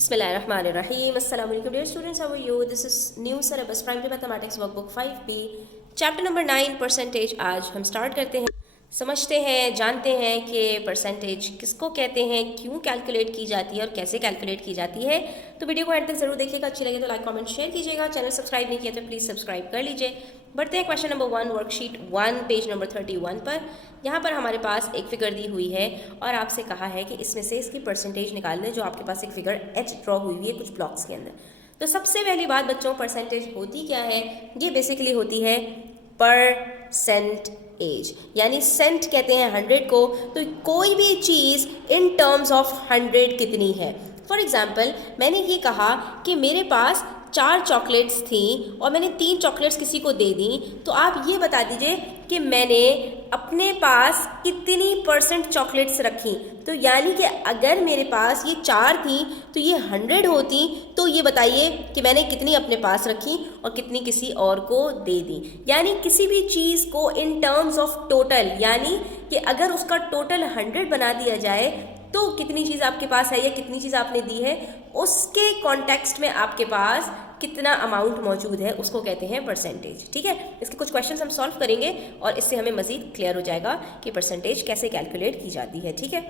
Bismillahirrahmanirrahim. Assalamu alaikum dear students, how are you? This is New Syllabus Primary Mathematics Workbook 5B Chapter number 9 percentage. आज हम start करते हैं, समझते हैं, जानते हैं कि परसेंटेज किसको कहते हैं, क्यों कैलकुलेट की जाती है और कैसे कैलकुलेट की जाती है। तो वीडियो को एंड तक जरूर देखिएगा, अच्छी लगे तो लाइक कमेंट शेयर कीजिएगा, चैनल सब्सक्राइब नहीं किया तो प्लीज़ सब्सक्राइब कर लीजिए। बढ़ते हैं question number 1 worksheet 1 page number 31 पर। यहाँ पर हमारे पास एक फिगर दी हुई है और आपसे कहा है कि इसमें से इसकी परसेंटेज निकाल दें। जो आपके पास एक फिगर एच ड्रॉ हुई है कुछ ब्लॉक्स के अंदर। तो सबसे पहली बात बच्चों, परसेंटेज होती क्या है? ये बेसिकली होती है परसेंटेज, यानी सेंट कहते हैं 100 को। तो कोई भी चीज़ इन टर्म्स ऑफ 100 कितनी है। फॉर एग्जाम्पल मैंने ये कहा कि मेरे पास 4 चॉकलेट्स थी और मैंने 3 चॉकलेट्स किसी को दे दी, तो आप ये बता दीजिए कि मैंने अपने पास कितनी परसेंट चॉकलेट्स रखी। तो यानी कि अगर मेरे पास ये 4 थी तो ये 100 होती, तो ये बताइए कि मैंने कितनी अपने पास रखी और कितनी किसी और को दे दी। यानी किसी भी चीज़ को इन टर्म्स ऑफ टोटल, यानी कि अगर उसका टोटल 100 बना दिया जाए तो कितनी चीज़ आपके पास है या कितनी चीज़ आपने दी है, उसके कॉन्टेक्स्ट में आपके पास कितना अमाउंट मौजूद है, उसको कहते हैं परसेंटेज। ठीक है, इसके कुछ क्वेश्चंस हम सॉल्व करेंगे और इससे हमें मज़ीद क्लियर हो जाएगा कि परसेंटेज कैसे कैलकुलेट की जाती है। ठीक है,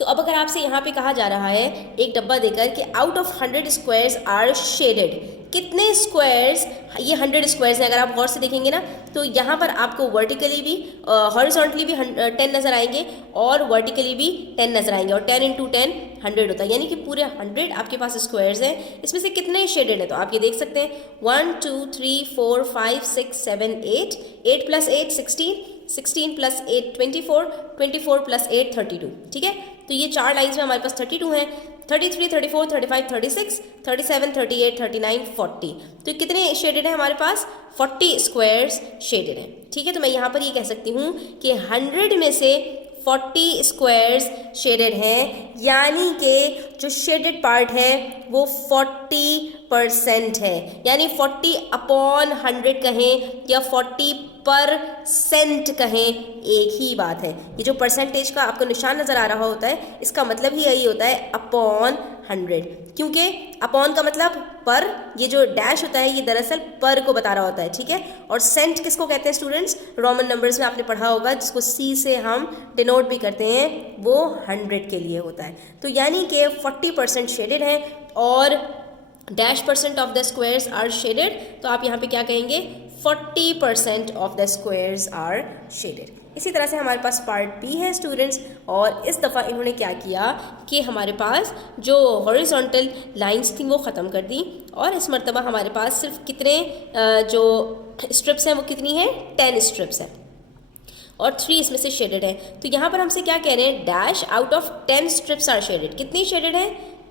तो अब अगर आपसे यहाँ पे कहा जा रहा है एक डब्बा देकर कि out of 100 squares are shaded, कितने स्क्वायर्स, ये 100 स्क्वायर्स हैं। अगर आप गौर से देखेंगे ना तो यहाँ पर आपको वर्टिकली भी हॉरिजॉन्टली भी 10 नज़र आएंगे और वर्टिकली भी 10 नज़र आएंगे, और 10 × 10 100 होता है, यानी कि पूरे 100 आपके पास स्क्वायर्स हैं। इसमें से कितने शेडेड हैं तो आप ये देख सकते हैं 1 2 3 4 5 6 7 8, 8 + 8 16, 16 + 8 24, 24 + 8 32। ठीक है, तो ये 4 लाइन्स में हमारे पास 32 हैं, 33 34 35 36 37 38 39 40। तो कितने शेडेड हैं हमारे पास? 40 स्क्वायर्स शेडेड हैं। ठीक है, तो मैं यहाँ पर ये कह सकती हूँ कि 100 में से 40 स्क्वायर्स शेडेड हैं, यानी कि जो शेडेड पार्ट है वो 40% है, यानी 40/100 कहें या 40% कहें, एक ही बात है। ये जो परसेंटेज का आपको निशान नज़र आ रहा होता है, इसका मतलब ही यही होता है अपॉन 100, क्योंकि अपॉन का मतलब पर, ये जो डैश होता है ये दरअसल पर को बता रहा होता है। ठीक है, और सेंट किसको कहते हैं स्टूडेंट्स? रोमन नंबर्स में आपने पढ़ा होगा, जिसको सी से हम डिनोट भी करते हैं, वो 100 के लिए होता है। तो यानी कि 40% शेडेड है और -% of the squares are shaded. तो आप यहाँ पे क्या कहेंगे? 40% of the squares are shaded. इसी तरह से हमारे पास पार्ट बी है स्टूडेंट्स, और इस दफ़ा इन्होंने क्या किया कि हमारे पास जो हॉरिजॉन्टल लाइंस थी वो ख़त्म कर दी, और इस मरतबा हमारे पास सिर्फ कितने जो स्ट्रिप्स हैं वो कितनी हैं? 10 स्ट्रिप्स हैं और 3 इसमें से शेडेड है। तो यहाँ पर हमसे क्या कह रहे हैं? Dash out of 10 strips are shaded. कितनी शेडेड है?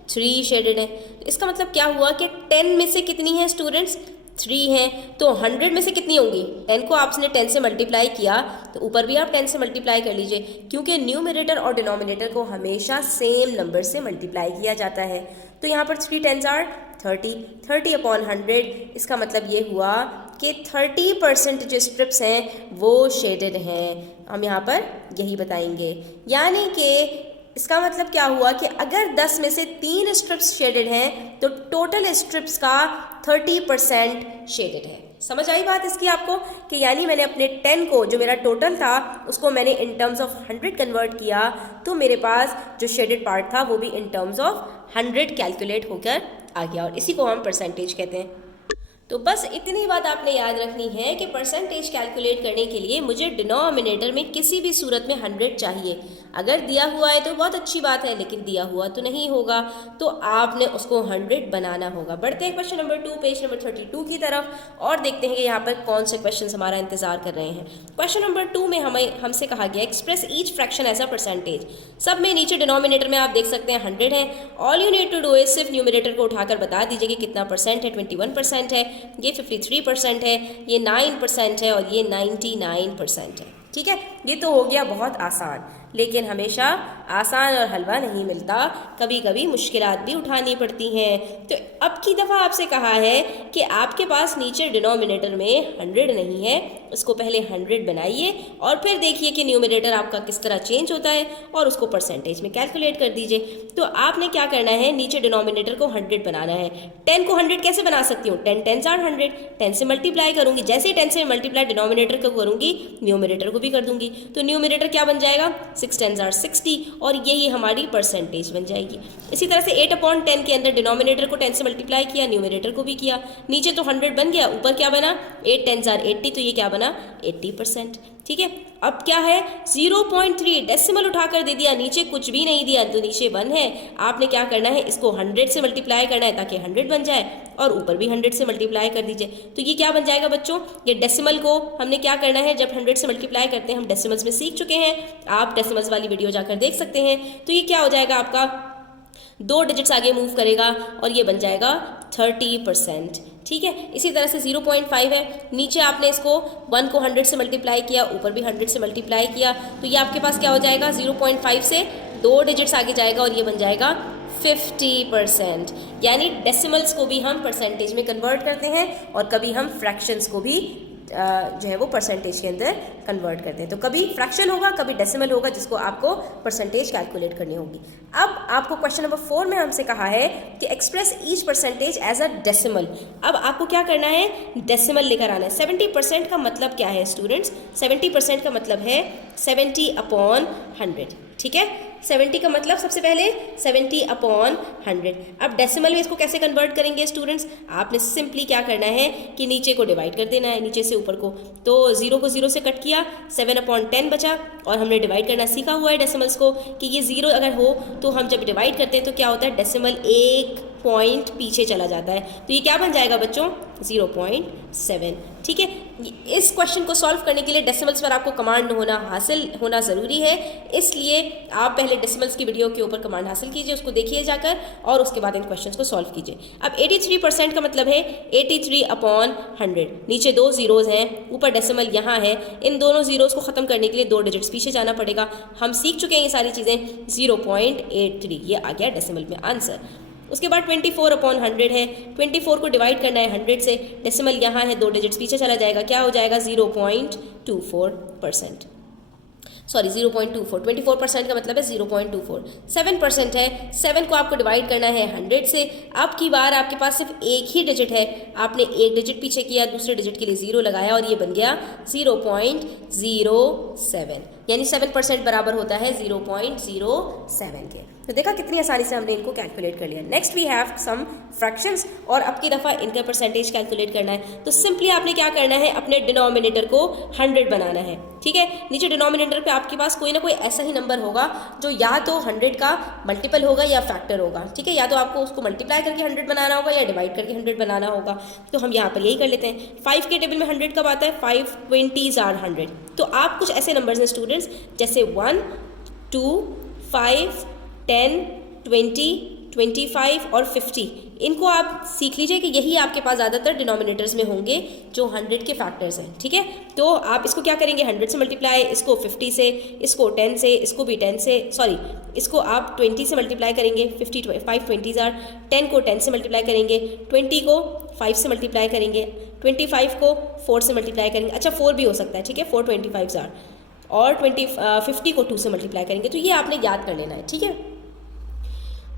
3 शेडेड है। तो इसका मतलब क्या हुआ कि 10 में से कितनी है स्टूडेंट्स? 3 हैं। तो 100 में से कितनी होंगी? 10 को आपने 10 से मल्टीप्लाई किया तो ऊपर भी आप 10 से मल्टीप्लाई कर लीजिए, क्योंकि न्यूमरेटर और डिनोमिनेटर को हमेशा सेम नंबर से मल्टीप्लाई किया जाता है। तो यहाँ पर 3 10s आर 30, 30/100। इसका मतलब ये हुआ कि 30% जो स्ट्रिप्स हैं वो शेडेड हैं। हम यहाँ पर यही बताएंगे, यानी कि इसका मतलब क्या हुआ कि अगर 10 में से 3 स्ट्रिप्स शेडेड हैं तो टोटल स्ट्रिप्स का 30% शेडेड है। समझ आई बात इसकी आपको? कि यानी मैंने अपने 10 को, जो मेरा टोटल था, उसको मैंने इन टर्म्स ऑफ 100 कन्वर्ट किया, तो मेरे पास जो शेडेड पार्ट था वो भी इन टर्म्स ऑफ 100 कैलकुलेट होकर आ गया, और इसी को हम परसेंटेज कहते हैं। तो बस इतनी बात आपने याद रखनी है कि परसेंटेज कैलकुलेट करने के लिए मुझे डिनोमिनेटर में किसी भी सूरत में 100 चाहिए। अगर दिया हुआ है तो बहुत अच्छी बात है, लेकिन दिया हुआ तो नहीं होगा, तो आपने उसको 100 बनाना होगा। बढ़ते हैं क्वेश्चन नंबर 2 पेज नंबर 32 की तरफ और देखते हैं कि यहाँ पर कौन से क्वेश्चन हमारा इंतजार कर रहे हैं। क्वेश्चन नंबर 2 में हमसे कहा गया express each fraction as a percentage. सब में नीचे डिनोमिनेटर में आप देख सकते हैं 100 है। All you need to do is सिर्फ न्यूमरेटर को उठाकर बता दीजिए कि कितना परसेंट है। 21% है, ये 53% है, ये 9% है और ये 99% है। ठीक है, ये तो हो गया बहुत आसान। लेकिन हमेशा आसान और हलवा नहीं मिलता, कभी कभी मुश्किलात भी उठानी पड़ती हैं। तो अब की दफ़ा आपसे कहा है कि आपके पास नीचे डिनोमिनेटर में 100 नहीं है, उसको पहले 100 बनाइए और फिर देखिए कि न्यूमिनेटर आपका किस तरह चेंज होता है और उसको परसेंटेज में कैलकुलेट कर दीजिए। तो आपने क्या करना है, नीचे डिनोमिनेटर को 100 बनाना है। 10 को 100 कैसे बना सकती हूँ, 10 10s are 100, 10 से मल्टीप्लाई करूँगी, जैसे ही 10 से मल्टीप्लाई डिनोमिनेटर को करूँगी न्यूमिनेटर को भी कर दूँगी, तो न्यूमिनेटर क्या बन जाएगा, 6 10s are 60 और यही हमारी परसेंटेज बन जाएगी। इसी तरह से 8/10 के अंदर डिनोमिनेटर को 10 से मल्टीप्लाई किया, न्यूमिनेटर को भी किया, नीचे तो 100 बन गया, ऊपर क्या बना, 8 10s are 80, तो ये क्या बना 80%। ठीक है, अब क्या है 0.3 डेसिमल उठाकर दे दिया, नीचे कुछ भी नहीं दिया तो नीचे 1 है। आपने क्या करना है, इसको 100 से मल्टीप्लाई करना है ताकि 100 बन जाए और ऊपर भी 100 से मल्टीप्लाई कर दीजिए। तो ये क्या बन जाएगा बच्चों, ये डेसिमल को हमने क्या करना है, जब 100 से मल्टीप्लाई करते हैं, हम डेसिमल्स में सीख चुके हैं, आप डेसिमल्स वाली वीडियो जाकर देख सकते हैं। तो ये क्या हो जाएगा, आपका 2 डिजिट्स आगे मूव करेगा और ये बन जाएगा 30%। ठीक है, इसी तरह से 0.5 है, नीचे आपने इसको 1 को 100 से मल्टीप्लाई किया, ऊपर भी 100 से मल्टीप्लाई किया, तो ये आपके पास क्या हो जाएगा, 0.5 से 2 डिजिट्स आगे जाएगा और ये बन जाएगा 50%। यानी डेसिमल्स को भी हम परसेंटेज में कन्वर्ट करते हैं और कभी हम फ्रैक्शंस को भी जो है वो परसेंटेज के अंदर कन्वर्ट करते हैं। तो कभी फ्रैक्शन होगा, कभी डेसिमल होगा, जिसको आपको परसेंटेज कैलकुलेट करनी होगी। अब आपको क्वेश्चन नंबर 4 में हमसे कहा है कि express each percentage as a decimal. अब आपको क्या करना है, डेसिमल लेकर आना है। 70% का मतलब क्या है स्टूडेंट्स, 70% का मतलब है 70/100। ठीक है, 70 का मतलब सबसे पहले 70/100। अब डेसिमल में इसको कैसे कन्वर्ट करेंगे स्टूडेंट्स, आपने सिंपली क्या करना है कि नीचे को डिवाइड कर देना है, नीचे से ऊपर को। तो 0 को 0 से कट किया, 7/10 बचा और हमने डिवाइड करना सीखा हुआ है डेसिमल्स को कि ये 0 अगर हो तो हम जब डिवाइड करते हैं तो क्या होता है, डेसिमल 1 पॉइंट पीछे चला जाता है, तो ये क्या बन जाएगा बच्चों, 0.7। ठीक है, इस क्वेश्चन को सॉल्व करने के लिए डेसिमल्स पर आपको कमांड हासिल होना ज़रूरी है, इसलिए आप पहले डेसिमल्स की वीडियो के ऊपर कमांड हासिल कीजिए, उसको देखिए जाकर और उसके बाद इन क्वेश्चंस को सॉल्व कीजिए। अब 83% का मतलब है 83/100, नीचे 2 जीरोज़ हैं, ऊपर डेसिमल यहाँ है, इन दोनों जीरोज़ को ख़त्म करने के लिए 2 डिजिट्स पीछे जाना पड़ेगा। हम सीख चुके हैं ये सारी चीज़ें, 0.83 ये आ गया डेसिमल में आंसर। उसके बाद 24/100 है, 24 को डिवाइड करना है 100 से, डेसिमल यहाँ है, 2 डिजिट्स पीछे चला जाएगा, क्या हो जाएगा 0.24%, सॉरी 0.24, 24% का मतलब है 0.24। 7% है, 7 को आपको डिवाइड करना है 100 से। अब की बार आपके पास सिर्फ एक ही डिजिट है, आपने एक डिजिट पीछे किया, दूसरे डिजिट के लिए 0 लगाया और ये बन गया 0.07, यानी 7% बराबर होता है 0.07 के। तो देखा कितनी आसानी से हमने इनको कैलकुलेट कर लिया। Next we have some fractions और अब की दफ़ा इनका परसेंटेज कैलकुलेट करना है। तो सिंपली आपने क्या करना है, अपने डिनोमिनेटर को 100 बनाना है। ठीक है, नीचे डिनोमिनेटर पे आपके पास कोई ना कोई ऐसा ही नंबर होगा जो या तो 100 का मल्टीपल होगा या फैक्टर होगा। ठीक है, या तो आपको उसको मल्टीप्लाई करके 100 बनाना होगा या डिवाइड करके 100 बनाना होगा। तो हम यहाँ पर यही कर लेते हैं। 5 के टेबल में 100 कब आता है, 5 20s are 100। तो आप कुछ ऐसे नंबर्स हैं स्टूडेंट्स जैसे 1 2 5 10 20 25 और 50, इनको आप सीख लीजिए कि यही आपके पास ज़्यादातर डिनोमिनेटर्स में होंगे जो 100 के फैक्टर्स हैं। ठीक है, तो आप इसको क्या करेंगे, 100 से मल्टीप्लाई, इसको 50 से, इसको 10 से, इसको भी 10 से, सॉरी इसको आप 20 से मल्टीप्लाई करेंगे, 5 20s are, 10 को 10 से मल्टीप्लाई करेंगे, 20 को 5 से मल्टीप्लाई करेंगे, 25 को 4 से मल्टीप्लाई करेंगे, अच्छा 4 भी हो सकता है। ठीक है, 4 25s are, और 50 को 2 से मल्टीप्लाई करेंगे। तो ये आपने याद कर लेना है। ठीक है,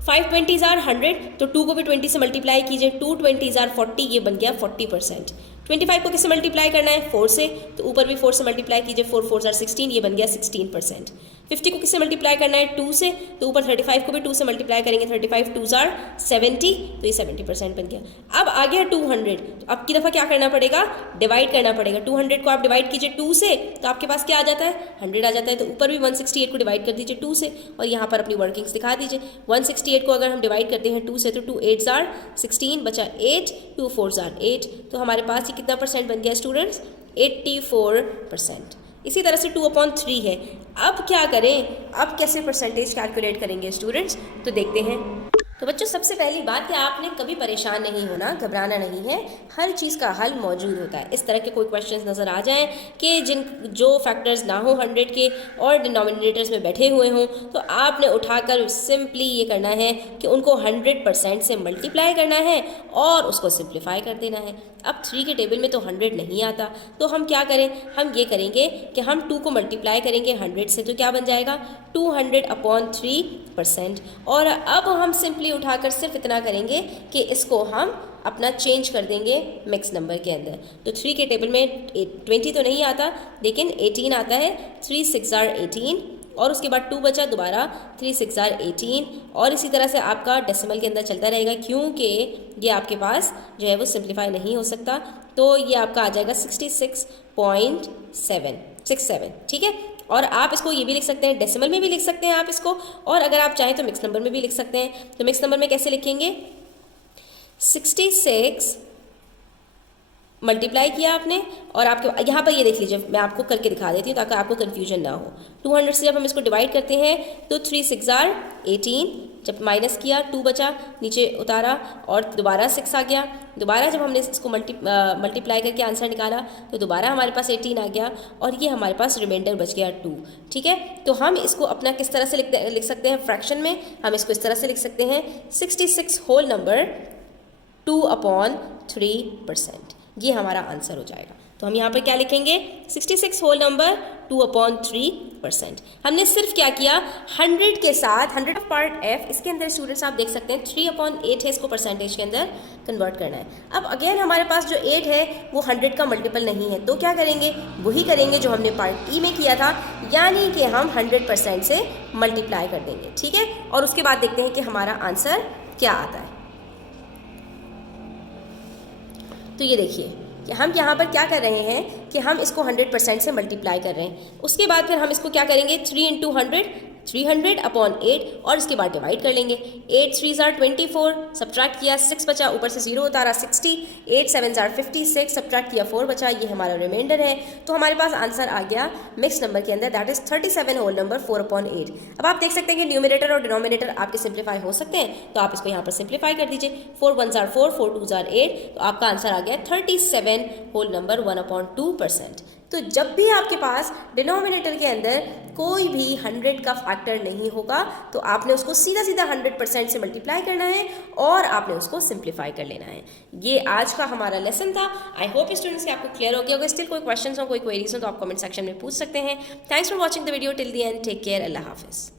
5 20s are 100, तो 2 को भी 20 से मल्टीप्लाई कीजिए, 2 20s are 40, ये बन गया 40%। 25 को किससे मल्टीप्लाई करना है, 4 से, तो ऊपर भी 4 से मल्टीप्लाई कीजिए, 4 4s are 16, ये बन गया 16%। 50 को किससे मल्टीप्लाई करना है, 2 से, तो ऊपर 35 को भी 2 से मल्टीप्लाई करेंगे, 35 2s are 70, तो ये 70% बन गया। अब आ गया 200, तो अब की दफ़ा क्या करना पड़ेगा, डिवाइड करना पड़ेगा। 200 को आप डिवाइड कीजिए 2 से, तो आपके पास क्या आ जाता है, 100 आ जाता है। तो ऊपर भी 168 को डिवाइड कर दीजिए 2 से और यहाँ पर अपनी वर्किंग्स दिखा दीजिए। 168 को अगर हम डिवाइड करते हैं 2 से, तो 2 8s are 16, बचा 8, 2 4s are 8, तो हमारे पास ये कितना परसेंट बन गया स्टूडेंट्स, 84%। इसी तरह से 2/3 है। अब क्या करें, अब कैसे परसेंटेज कैलकुलेट करेंगे स्टूडेंट्स, तो देखते हैं। तो बच्चों सबसे पहली बात कि आपने कभी परेशान नहीं होना, घबराना नहीं है, हर चीज़ का हल मौजूद होता है। इस तरह के कोई क्वेश्चंस नज़र आ जाएं कि जो फैक्टर्स ना हो 100 के और डिनोमिनेटर्स में बैठे हुए हों, तो आपने उठाकर सिंपली ये करना है कि उनको 100% से मल्टीप्लाई करना है और उसको सिंप्लीफाई कर देना है। अब 3 के टेबल में तो 100 नहीं आता, तो हम क्या करें, हम ये करेंगे कि हम 2 को मल्टीप्लाई करेंगे 100 से, तो क्या बन जाएगा 200/3%। और अब हम सिंपली उठाकर सिर्फ इतना करेंगे कि इसको हम अपना चेंज कर देंगे मिक्स नंबर के अंदर। तो 3 के टेबल में 20 तो नहीं आता, लेकिन 18 आता है। 3 6 are 18 और उसके बाद 2 बचा, दोबारा 3 6 are 18 और इसी तरह से आपका डेसिमल के अंदर चलता रहेगा, क्योंकि ये आपके पास जो है वो सिंप्लीफाई नहीं हो सकता। तो ये आपका आ जाएगा 66.67, ठीक है। और आप इसको ये भी लिख सकते हैं, डेसिमल में भी लिख सकते हैं आप इसको, और अगर आप चाहें तो मिक्स नंबर में भी लिख सकते हैं। तो मिक्स नंबर में कैसे लिखेंगे, 66 मल्टीप्लाई किया आपने और आपके यहाँ पर ये देख लीजिए, मैं आपको करके दिखा देती हूँ ताकि आपको कन्फ्यूजन ना हो। 200 से जब हम इसको डिवाइड करते हैं तो 3 6 are 18, जब माइनस किया 2 बचा, नीचे उतारा और दोबारा 6 आ गया। दोबारा जब हमने इसको मल्टीप्लाई करके आंसर निकाला तो दोबारा हमारे पास 18 आ गया और ये हमारे पास रिमाइंडर बच गया 2, ठीक है। तो हम इसको अपना किस तरह से लिख सकते हैं, फ्रैक्शन में हम इसको इस तरह से लिख सकते हैं 66 होल नंबर 2/3%। ये हमारा आंसर हो जाएगा। तो हम यहाँ पर क्या लिखेंगे, 66 होल नंबर 2/3%। हमने सिर्फ क्या किया, 100 के साथ 100 पार्ट एफ, इसके अंदर स्टूडेंट्स आप देख सकते हैं 3/8 है, इसको परसेंटेज के अंदर कन्वर्ट करना है। अब अगेन हमारे पास जो 8 है वो 100 का मल्टीपल नहीं है, तो क्या करेंगे, वही करेंगे जो हमने पार्ट ई में किया था, यानी कि हम 100% से मल्टीप्लाई कर देंगे, ठीक है। और उसके बाद देखते हैं कि हमारा आंसर क्या आता है। तो ये देखिए कि हम यहाँ पर क्या कर रहे हैं कि हम इसको 100% से मल्टीप्लाई कर रहे हैं। उसके बाद फिर हम इसको क्या करेंगे, 3 × 100 300/8 और इसके बाद डिवाइड कर लेंगे। 8 3s are 24, सब्ट्रैक्ट किया 6 बचा, ऊपर से 0 उतारा 60, 8 7s are 56, सब्ट्रैक्ट किया 4 बचा, ये हमारा रिमाइंडर है। तो हमारे पास आंसर आ गया मिक्स नंबर के अंदर, दैट इज 37 होल नंबर 4/8। अब आप देख सकते हैं कि न्यूमरेटर और डिनोमिनेटर आपके सिंप्लीफाई हो सकते हैं, तो आप इसको यहाँ पर सिंप्लीफाई कर दीजिए। 4 1s are 4, 4 2s are 8, तो आपका आंसर आ गया 37 होल नंबर 1/2%। तो जब भी आपके पास डिनोमिनेटर के अंदर कोई भी 100 का फैक्टर नहीं होगा, तो आपने उसको सीधा सीधा 100% से मल्टीप्लाई करना है और आपने उसको सिंप्लीफाई कर लेना है। ये आज का हमारा लेसन था। आई होप स्टूडेंट्स के आपको क्लियर हो गया होगा। स्टिल कोई क्वेश्चन हो, कोई क्वेरीज हो तो आप कमेंट सेक्शन में पूछ सकते हैं। Thanks for watching the video till the end. Take care. अल्लाह हाफिज़।